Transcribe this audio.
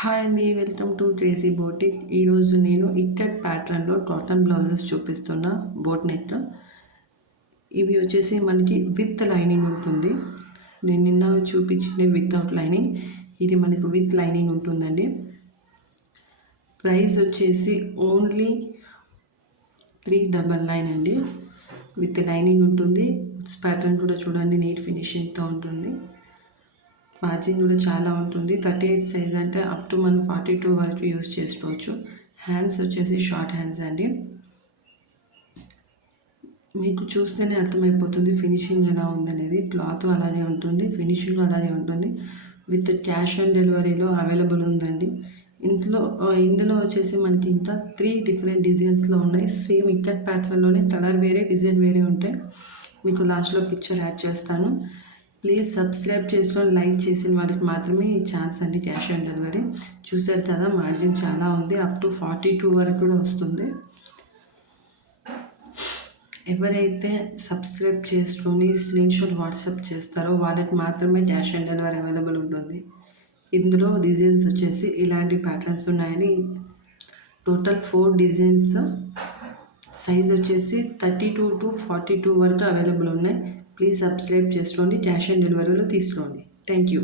Hi అండి, welcome to Tracy boutique. ఈరోజు నేను ఇక్కట్ ప్యాటర్న్లో కాటన్ బ్లౌజెస్ చూపిస్తున్నా. బోట్ నెక్ ఇవి వచ్చేసి మనకి విత్ లైనింగ్ ఉంటుంది. నేను నిన్న చూపించింది వితౌట్ లైనింగ్, ఇది మనకు విత్ లైనింగ్ ఉంటుందండి. ప్రైస్ వచ్చేసి ఓన్లీ 399 అండి. విత్ లైనింగ్ ఉంటుంది. ప్యాటర్న్ కూడా చూడండి, నీట్ ఫినిషింగ్తో ఉంటుంది. మార్జిన్ కూడా చాలా ఉంటుంది. 38 సైజ్ అంటే అప్ టు మనం 42 వరకు యూస్ చేసుకోవచ్చు. హ్యాండ్స్ వచ్చేసి షార్ట్ హ్యాండ్స్ అండి. మీకు చూస్తేనే అర్థమైపోతుంది ఫినిషింగ్ ఎలా ఉందనేది. క్లాత్ అలాగే ఉంటుంది, ఫినిషింగ్ అలాగే ఉంటుంది. విత్ క్యాష్ ఆన్ డెలివరీలో అవైలబుల్ ఉందండి. ఇందులో వచ్చేసి మనకి ఇంకా 3 డిఫరెంట్ డిజైన్స్లో ఉన్నాయి. సేమ్ ఇక్కట్ ప్యాటర్న్లోనే కలర్ వేరే, డిజైన్ వేరే ఉంటాయి. మీకు లాస్ట్లో పిక్చర్ యాడ్ చేస్తాను. ప్లీజ్ సబ్స్క్రైబ్ చేసుకొని లైక్ చేసిన వాళ్ళకి మాత్రమే ఈ ఛాన్స్ అండి. క్యాష్ ఆన్ డెలివరీ చూసారు కదా, మార్జిన్ చాలా ఉంది. అప్ టు 42 వరకు కూడా వస్తుంది. ఎవరైతే సబ్స్క్రైబ్ చేసుకొని స్క్రీన్షాట్ వాట్సాప్ చేస్తారో వాళ్ళకి మాత్రమే క్యాష్ ఆన్ డెలివరీ అవైలబుల్ ఉంటుంది. ఇందులో డిజైన్స్ వచ్చేసి ఇలాంటి ప్యాటర్న్స్ ఉన్నాయని టోటల్ 4 డిజైన్స్. సైజ్ వచ్చేసి 32 to 42 వరకు అవైలబుల్ ఉన్నాయి. ప్లీజ్ సబ్స్క్రైబ్ చేసుకోండి, క్యాష్ ఆన్ డెలివరీలో తీసుకోండి. Thank you.